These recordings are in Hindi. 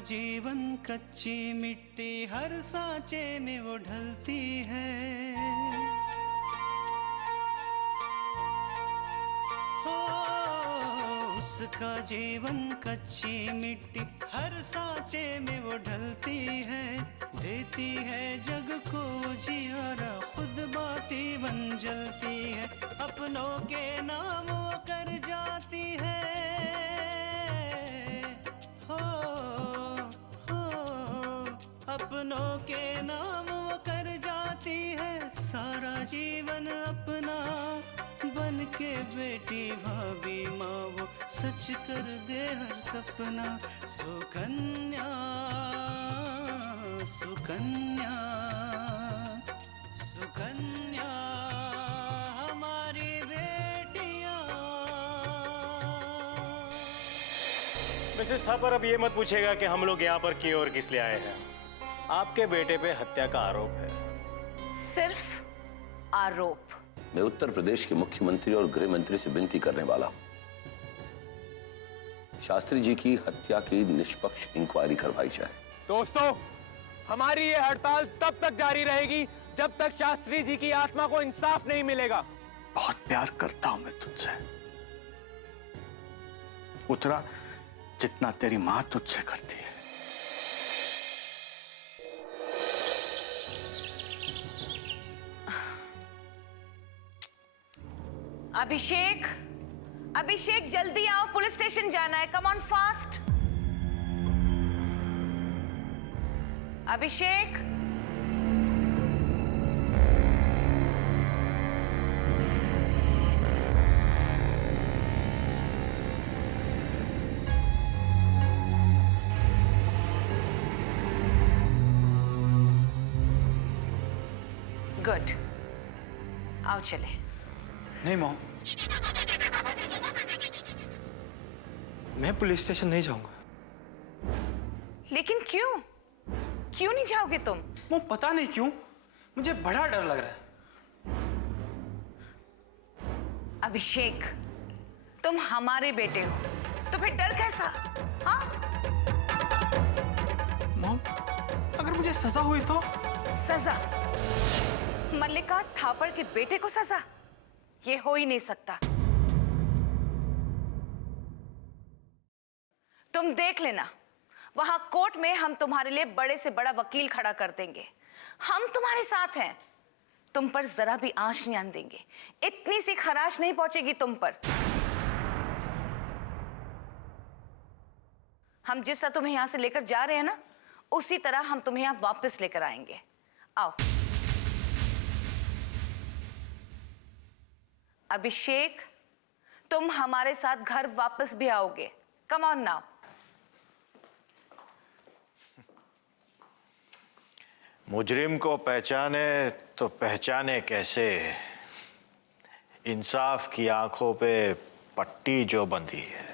जीवन कच्ची मिट्टी हर सांचे में वो ढलती है। हो उसका जीवन कच्ची मिट्टी हर सांचे में वो ढलती है। देती है जग को जियारा खुद बाती बन जलती है। अपनों के नाम वो कर जाती है। अपनों के नाम वो कर जाती है। सारा जीवन अपना बन के बेटी भाभी माँ वो सच कर दे हर सपना। सुकन्या सुकन्या सुकन्या हमारी बेटियाँ। मिसेस थापर, अब ये मत पूछेगा कि हम लोग यहाँ पर क्यों और किस लिए आए हैं। आपके बेटे पे हत्या का आरोप है। सिर्फ आरोप। मैं उत्तर प्रदेश के मुख्यमंत्री और गृह मंत्री से विनती करने वाला हूं, शास्त्री जी की हत्या की निष्पक्ष इंक्वायरी करवाई जाए। दोस्तों, हमारी ये हड़ताल तब तक जारी रहेगी जब तक शास्त्री जी की आत्मा को इंसाफ नहीं मिलेगा। बहुत प्यार करता हूं मैं तुझसे, उतना जितना तेरी मां तुझसे करती है। अभिषेक, अभिषेक जल्दी आओ, पुलिस स्टेशन जाना है। Come on fast. Abhishek, good, आओ चले। नहीं मॉम, मैं पुलिस स्टेशन नहीं जाऊंगा। लेकिन क्यों? क्यों नहीं जाओगे तुम? मॉम पता नहीं क्यों, मुझे बड़ा डर लग रहा है। अभिषेक, तुम हमारे बेटे हो, तो फिर डर कैसा? हाँ? मॉम, अगर मुझे सजा हुई तो? सजा? मल्लिका थापड़ के बेटे को सजा? ये हो ही नहीं सकता। तुम देख लेना, वहां कोर्ट में हम तुम्हारे लिए बड़े से बड़ा वकील खड़ा कर देंगे। हम तुम्हारे साथ हैं, तुम पर जरा भी आंच नहीं आने देंगे। इतनी सी खराश नहीं पहुंचेगी तुम पर। हम जिस तरह तुम्हें यहां से लेकर जा रहे हैं ना, उसी तरह हम तुम्हें यहां वापस लेकर आएंगे। आओ। अभिषेक, तुम हमारे साथ घर वापस भी आओगे। Come on now. मुजरिम को पहचाने तो पहचाने कैसे, इंसाफ की आंखों पे पट्टी जो बंधी है।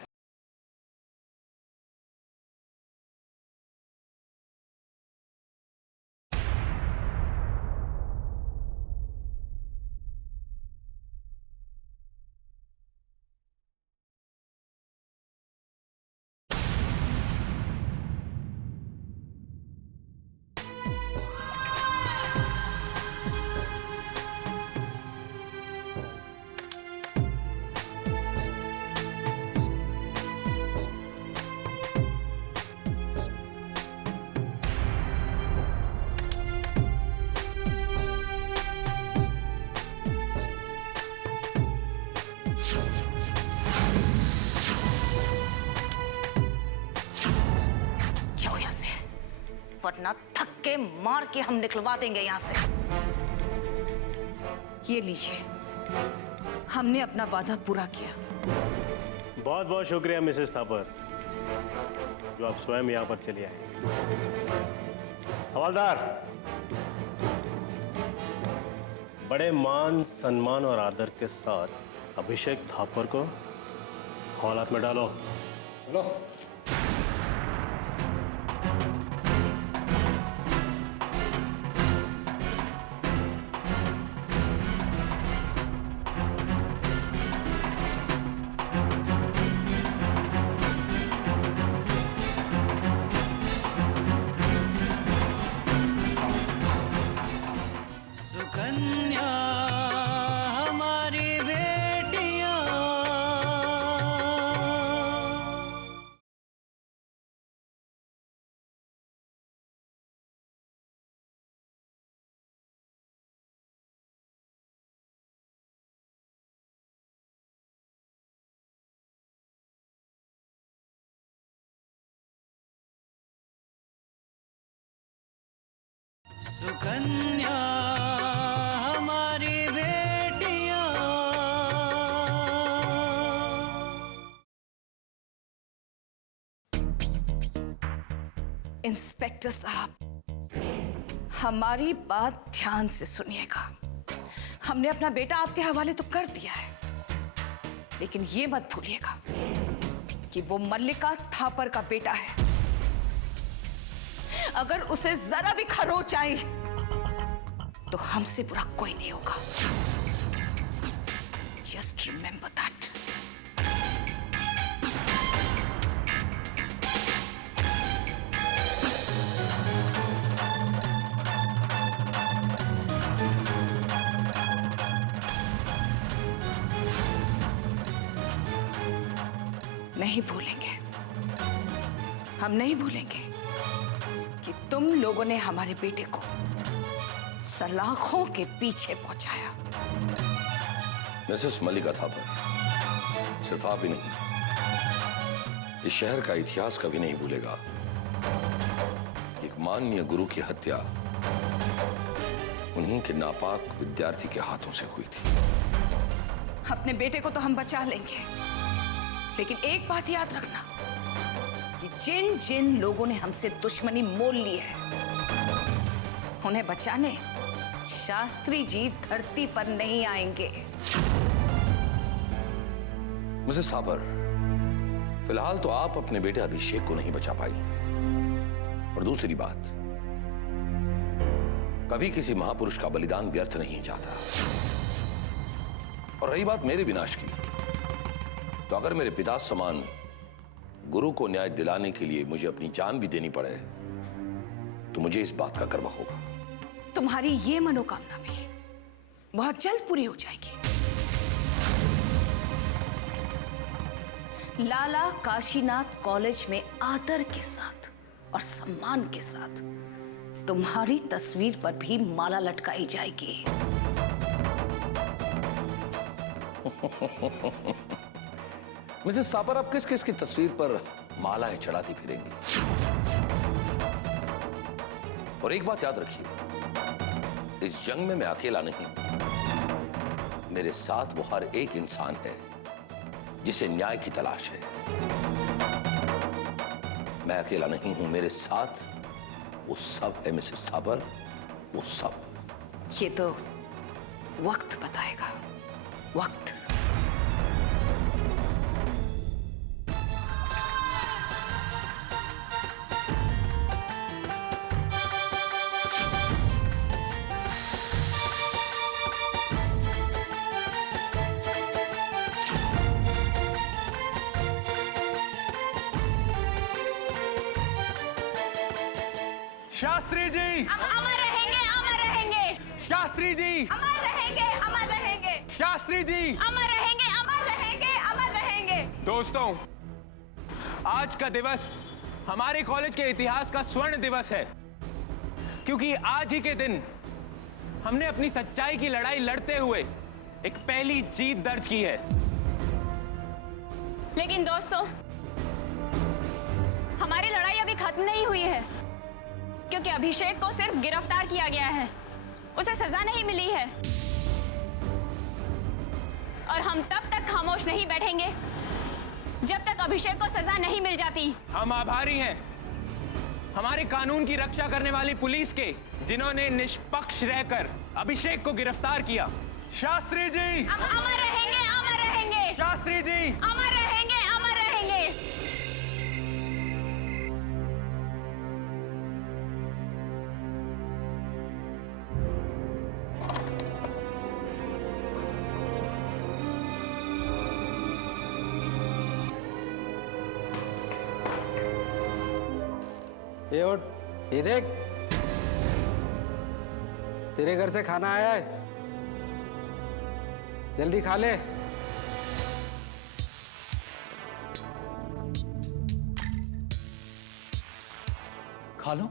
वरना थक के मार के हम निकलवा देंगे यहां से। ये लीजिए, हमने अपना वादा पूरा किया। बहुत बहुत शुक्रिया मिसेस थापर, जो आप स्वयं यहाँ पर चली आए। हवलदार, बड़े मान सम्मान और आदर के साथ अभिषेक थापर को हवालात में डालो। लो। सुकन्या हमारी बेटियां। इंस्पेक्टर साहब, हमारी बात ध्यान से सुनिएगा। हमने अपना बेटा आपके हवाले तो कर दिया है, लेकिन ये मत भूलिएगा कि वो मल्लिका थापर का बेटा है। अगर उसे जरा भी खरोच आई तो हमसे बुरा कोई नहीं होगा। Just remember that. नहीं भूलेंगे, हम नहीं भूलेंगे कि तुम लोगों ने हमारे बेटे को सलाखों के पीछे पहुंचाया। मिसेस मल्लिका थापर, सिर्फ आप ही नहीं, इस शहर का इतिहास कभी नहीं भूलेगा। एक माननीय गुरु की हत्या उन्हीं के नापाक विद्यार्थी के हाथों से हुई थी। अपने बेटे को तो हम बचा लेंगे, लेकिन एक बात याद रखना कि जिन जिन लोगों ने हमसे दुश्मनी मोल ली है, उन्हें बचाने शास्त्री जी धरती पर नहीं आएंगे। मिसेस थापर, फिलहाल तो आप अपने बेटे अभिषेक को नहीं बचा पाई। और दूसरी बात, कभी किसी महापुरुष का बलिदान व्यर्थ नहीं जाता। और रही बात मेरे विनाश की, तो अगर मेरे पिता समान गुरु को न्याय दिलाने के लिए मुझे अपनी जान भी देनी पड़े, तो मुझे इस बात का गर्व होगा। तुम्हारी ये मनोकामना भी बहुत जल्द पूरी हो जाएगी। लाला काशीनाथ कॉलेज में आदर के साथ और सम्मान के साथ तुम्हारी तस्वीर पर भी माला लटकाई जाएगी। मिसेस थापर, आप किस किस की तस्वीर पर मालाएं चढ़ाती फिरेंगी? और एक बात याद रखिए, इस जंग में मैं अकेला नहीं, मेरे साथ वो हर एक इंसान है जिसे न्याय की तलाश है। मैं अकेला नहीं हूं, मेरे साथ वो सब है मिसेस थापर, वो सब। ये तो वक्त बताएगा, वक्त। शास्त्री जी, अमर रहेंगे, अमर रहेंगे। शास्त्री जी, अमर रहेंगे, अमर रहेंगे। शास्त्री जी, अमर रहेंगे, अमर रहेंगे, अमर रहेंगे। दोस्तों, आज का दिवस हमारे कॉलेज के इतिहास का स्वर्ण दिवस है, क्योंकि आज ही के दिन हमने अपनी सच्चाई की लड़ाई लड़ते हुए एक पहली जीत दर्ज की है। लेकिन दोस्तों, हमारी लड़ाई अभी खत्म नहीं हुई है, क्योंकि अभिषेक को सिर्फ गिरफ्तार किया गया है, उसे सजा नहीं मिली है। और हम तब तक खामोश नहीं बैठेंगे जब तक अभिषेक को सजा नहीं मिल जाती। हम आभारी हैं हमारे कानून की रक्षा करने वाली पुलिस के, जिन्होंने निष्पक्ष रहकर अभिषेक को गिरफ्तार किया। शास्त्री जी, अमर रहेंगे, अमर रहेंगे। शास्त्री जी, अमर रहेंगे, अमर रहेंगे। ये उठ, ये देख, तेरे घर से खाना आया है, जल्दी खा ले। खा लो?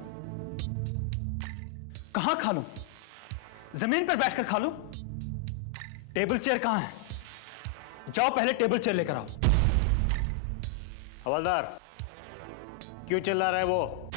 कहां खा लो? जमीन पर बैठकर खा लो? टेबल चेयर कहां है? जाओ पहले टेबल चेयर लेकर आओ। हवलदार, क्यों चिल्ला रहा है वो?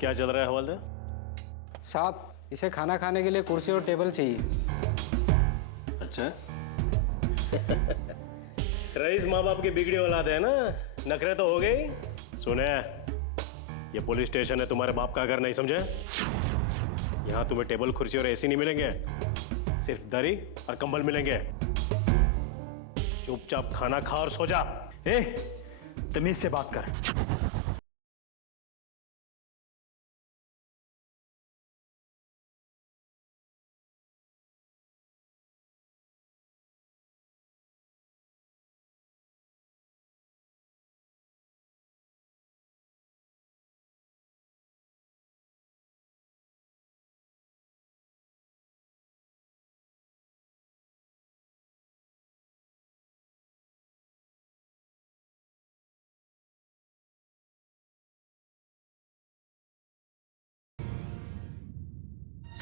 क्या चल रहा है हवलदार? साहब, इसे खाना खाने के लिए कुर्सी और टेबल चाहिए। अच्छा। रईस माँ बाप की बिगड़ी औलाद है ना, नखरे तो हो गई। सुने, ये पुलिस स्टेशन है, तुम्हारे बाप का घर नहीं समझे? यहाँ तुम्हें टेबल, कुर्सी और एसी नहीं मिलेंगे, सिर्फ दरी और कंबल मिलेंगे। चुपचाप खाना खा और सो जा। ए, तमीज से बात कर।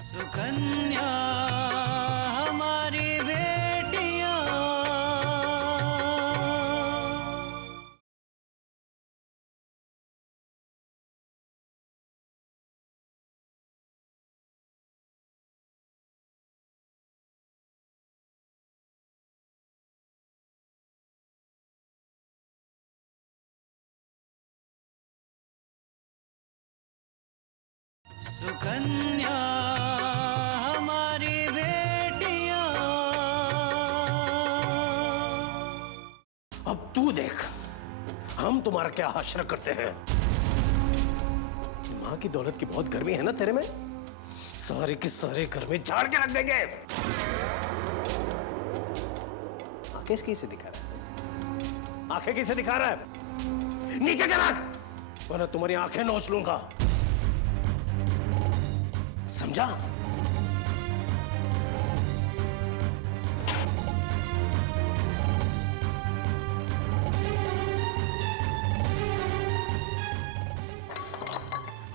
सुकन्या हमारी बेटियां, सुकन्या हमारी बेटियां। अब तू देख हम तुम्हारा क्या हाशर करते हैं। माँ की दौलत की बहुत गर्मी है ना तेरे में, सारे के सारे घर में झाड़ के रख देंगे। आंखें किसे दिखा रहा है? आंखें किसे दिखा रहा है? नीचे के रख, वरना तुम्हारी आंखें नोच लूंगा, समझा?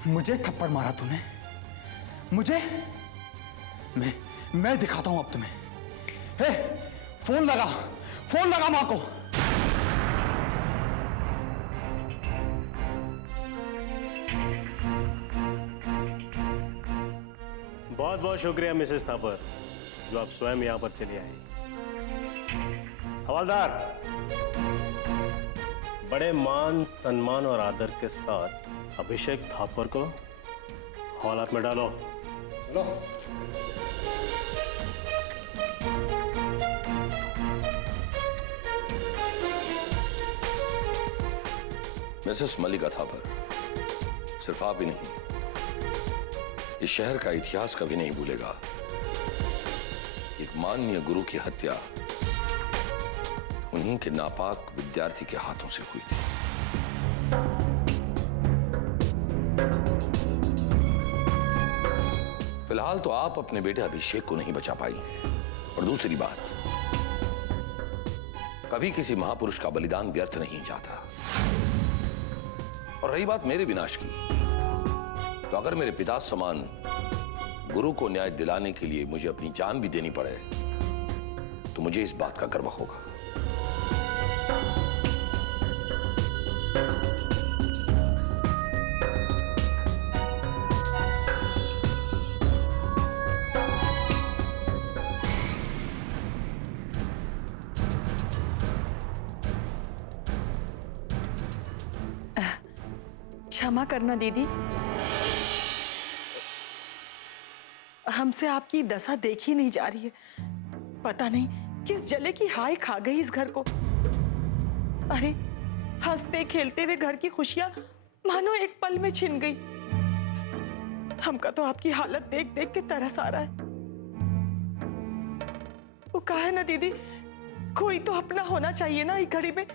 मुझे थप्पड़ मारा तूने, मुझे? मैं दिखाता हूं अब तुम्हें। हे, फोन लगा मां को। बहुत बहुत शुक्रिया मिसेस थापर, जो आप स्वयं यहां पर चली आई। हवलदार, बड़े मान, सम्मान और आदर के साथ अभिषेक थापर को हवालात में डालो। चलो। मिसेस मल्लिका थापर, सिर्फ आप ही नहीं, इस शहर का इतिहास कभी नहीं भूलेगा एक माननीय गुरु की हत्या उन्हीं के नापाक विद्यार्थी के हाथों से हुई थी। फिलहाल तो आप अपने बेटे अभिषेक को नहीं बचा पाई, और दूसरी बात, कभी किसी महापुरुष का बलिदान व्यर्थ नहीं जाता। और रही बात मेरे विनाश की, तो अगर मेरे पिता समान गुरु को न्याय दिलाने के लिए मुझे अपनी जान भी देनी पड़े, तो मुझे इस बात का गर्व होगा। क्षमा करना दीदी, हमसे आपकी दशा देखी नहीं जा रही है। पता नहीं किस जले की हाय खा गई इस घर को। अरे, हंसते खेलते हुए घर की खुशियां मानो एक पल में छिन गई। हमका तो आपकी हालत देख देख के तरस आ रहा है। वो कहा है ना दीदी, कोई तो अपना होना चाहिए ना। इस घड़ी में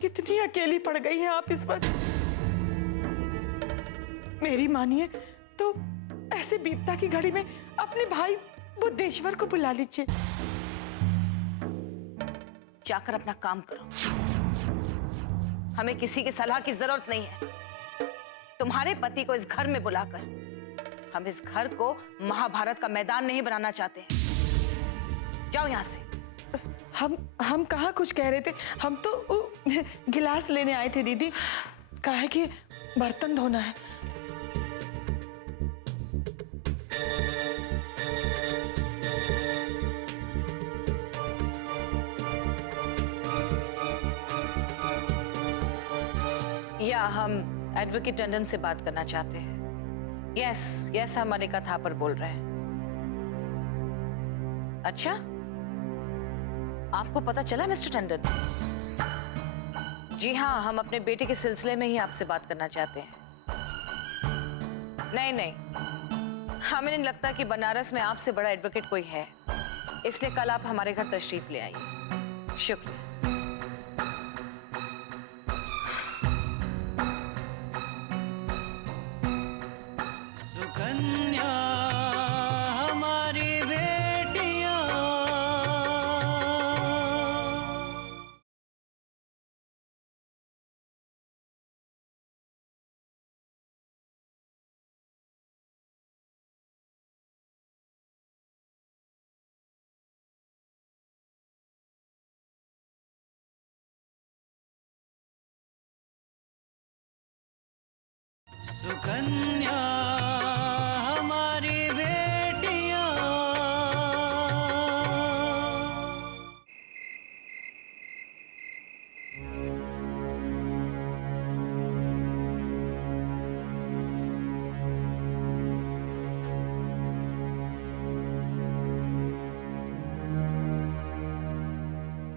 कितनी अकेली पड़ गई हैं आप इस वक्त। मेरी मानिए तो ऐसे विपदा की घड़ी में अपने भाई बुद्धेश्वर को बुला लीजिए। जाकर अपना काम करो, हमें किसी की सलाह की जरूरत नहीं है। तुम्हारे पति को इस घर में बुलाकर हम इस घर को महाभारत का मैदान नहीं बनाना चाहते हैं। जाओ यहां से। हम कहाँ कुछ कह रहे थे, हम तो गिलास लेने आए थे दीदी। कहा है कि बर्तन धोना है। या हम एडवोकेट टंडन से बात करना चाहते हैं। यस हम मलिका थापर बोल रहे हैं। अच्छा, आपको पता चला मिस्टर टंडन? जी हाँ, हम अपने बेटे के सिलसिले में ही आपसे बात करना चाहते हैं। नहीं, हमें नहीं लगता कि बनारस में आपसे बड़ा एडवोकेट कोई है, इसलिए कल आप हमारे घर तशरीफ ले आइए। शुक्रिया। सुकन्या हमारी बेटियां, सुकन्या हमारी बेटियां।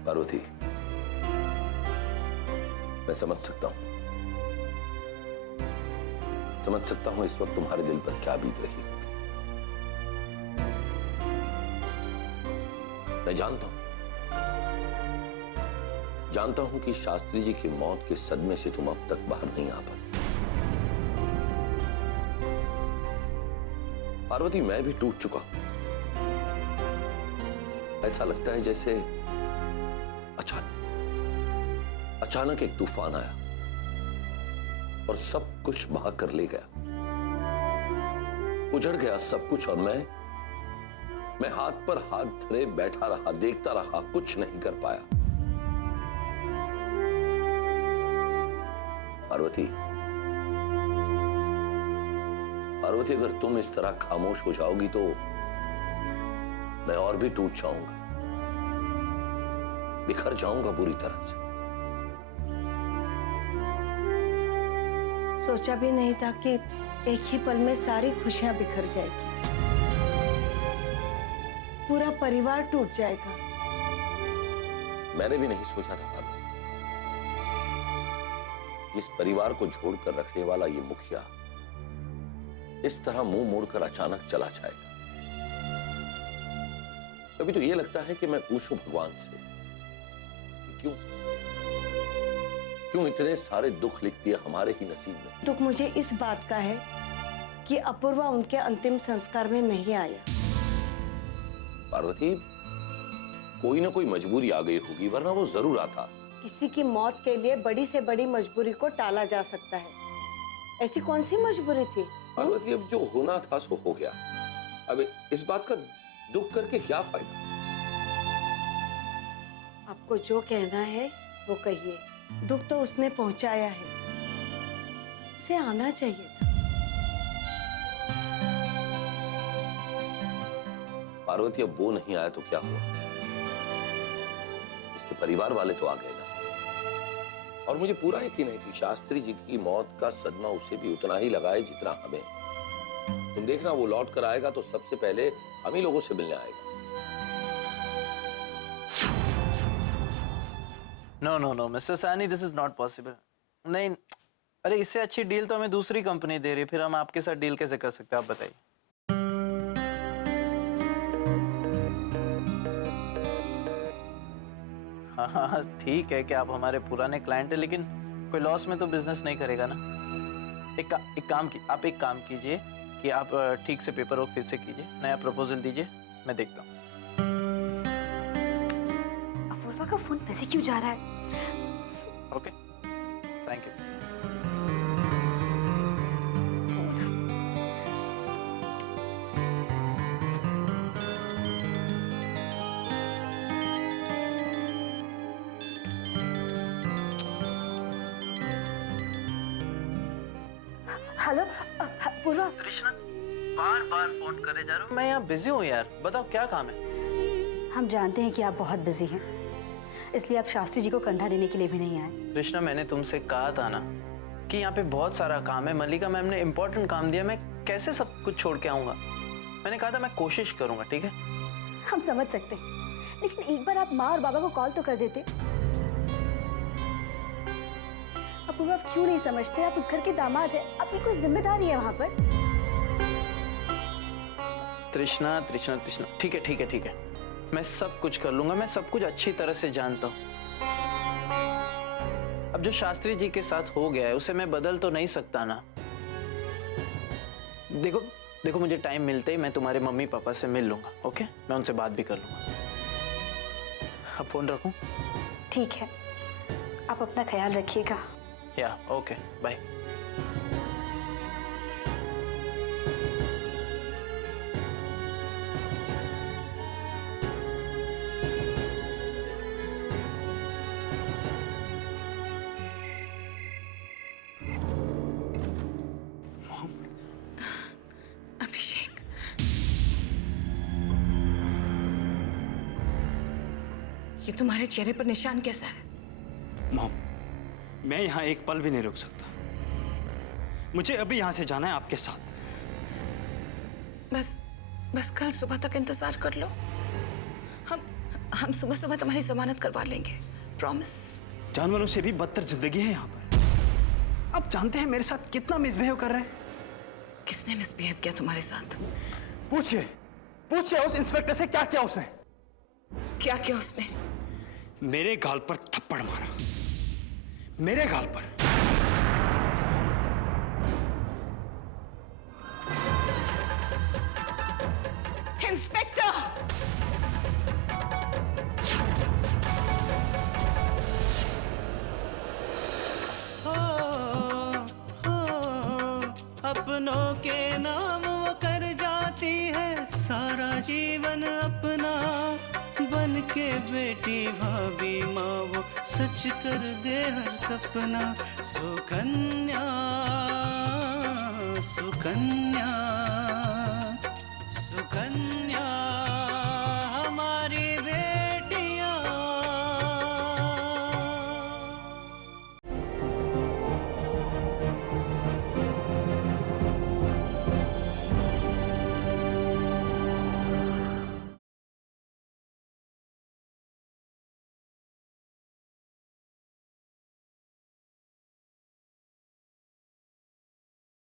पार्वती, मैं समझ सकता हूं इस वक्त तुम्हारे दिल पर क्या बीत रही होगी। मैं जानता हूं कि शास्त्री जी की मौत के सदमे से तुम अब तक बाहर नहीं आ पाई। पार्वती, मैं भी टूट चुका हूं। ऐसा लगता है जैसे अचानक एक तूफान आया और सब कुछ बहा कर ले गया। उजड़ गया सब कुछ और मैं हाथ पर हाथ धरे बैठा रहा, देखता रहा, कुछ नहीं कर पाया। पार्वती, अगर तुम इस तरह खामोश हो जाओगी तो मैं और भी टूट जाऊंगा, बिखर जाऊंगा बुरी तरह से। सोचा भी नहीं था कि एक ही पल में सारी खुशियां बिखर जाएगी, पूरा परिवार टूट जाएगा। मैंने भी नहीं सोचा था पार्वती, इस परिवार को जोड़कर रखने वाला ये मुखिया इस तरह मुंह मोड़कर अचानक चला जाएगा। कभी तो ये लगता है कि मैं पूछूं भगवान से कि क्यों इतने सारे दुख लिख दिए हमारे ही नसीब में। दुख मुझे इस बात का है कि अपूर्वा उनके अंतिम संस्कार में नहीं आया। पार्वती, कोई ना कोई मजबूरी आ गई होगी, वरना वो जरूर आता। किसी की मौत के लिए बड़ी से बड़ी मजबूरी को टाला जा सकता है, ऐसी कौन सी मजबूरी थी? पार्वती, अब जो होना था सो हो गया। अब इस बात का दुख करके क्या फायदा? आपको जो कहना है वो कहिए। दुख तो उसने पहुंचाया है, उसे आना चाहिए था। पार्वती, अब वो नहीं आया तो क्या हुआ? उसके परिवार वाले तो आ गए ना। और मुझे पूरा यकीन है कि शास्त्री जी की मौत का सदमा उसे भी उतना ही लगा है जितना हमें। तुम देखना, वो लौट कर आएगा तो सबसे पहले हम ही लोगों से मिलने आएगा। No mister Saini, this is not possible. नहीं, अरे इससे अच्छी डील तो हमें दूसरी कंपनी दे रही है, फिर हम आपके साथ डील कैसे कर सकते हैं, आप बताइए। हाँ, ठीक है कि आप हमारे पुराने क्लाइंट हैं, लेकिन कोई लॉस में तो बिजनेस नहीं करेगा ना। आप एक काम कीजिए कि आप ठीक से पेपर वर्क फिर से कीजिए, नया प्रपोजल दीजिए, मैं देखता हूँ। अपूर्वा का फोन वैसे क्यों जा रहा है? Okay, thank you. Hello Purva. Krishna bar bar phone करे जा रहा हूँ, मैं यहाँ बिजी हूँ यार, बताओ क्या काम है? हम जानते हैं कि आप बहुत बिजी हैं, इसलिए आप शास्त्री जी को कंधा देने के लिए भी नहीं आए। कृष्णा, मैंने तुमसे कहा था ना कि यहाँ पे बहुत सारा काम है, मल्लिका मैम ने इम्पोर्टेंट काम दिया, मैं कैसे सब कुछ छोड़ के आऊँगा? मैंने कहा था मैं कोशिश करूँगा, ठीक है? हम समझ सकते हैं, लेकिन एक बार आप माँ और बाबा को कॉल तो कर देते। अपूर्वा, आप क्यों नहीं समझते? आप उस घर के दामाद हैं, आपकी कोई जिम्मेदारी है वहाँ पर। तृष्णा तृष्णा तृष्णा, ठीक है ठीक है ठीक है, मैं सब कुछ कर लूंगा, मैं सब कुछ अच्छी तरह से जानता हूँ। अब जो शास्त्री जी के साथ हो गया है उसे मैं बदल तो नहीं सकता ना। देखो देखो, मुझे टाइम मिलते ही मैं तुम्हारे मम्मी पापा से मिल लूंगा, ओके? मैं उनसे बात भी कर लूंगा। अब फोन रखूं? ठीक है, आप अपना ख्याल रखिएगा। या ओके, बाय। अभिषेक, ये तुम्हारे चेहरे पर निशान कैसा है? मॉम, मैं यहाँ एक पल भी नहीं रुक सकता। मुझे अभी यहाँ से जाना है आपके साथ। बस कल सुबह तक इंतजार कर लो। हम सुबह सुबह तुम्हारी जमानत करवा लेंगे, प्रॉमिस। जानवरों से भी बदतर जिंदगी है यहाँ पर। आप जानते हैं मेरे साथ कितना मिसबिहेव कर रहे हैं? किसने मिसबिहेव किया तुम्हारे साथ? पूछिए पूछिए उस इंस्पेक्टर से, क्या किया उसने? क्या किया उसने? मेरे गाल पर थप्पड़ मारा, मेरे गाल पर। इंस्पेक्टर! अपनों के नाम वो कर जाती है सारा जीवन अपना, बन के बेटी भाभी माँ वो सच कर दे हर सपना। सुकन्या सुकन्या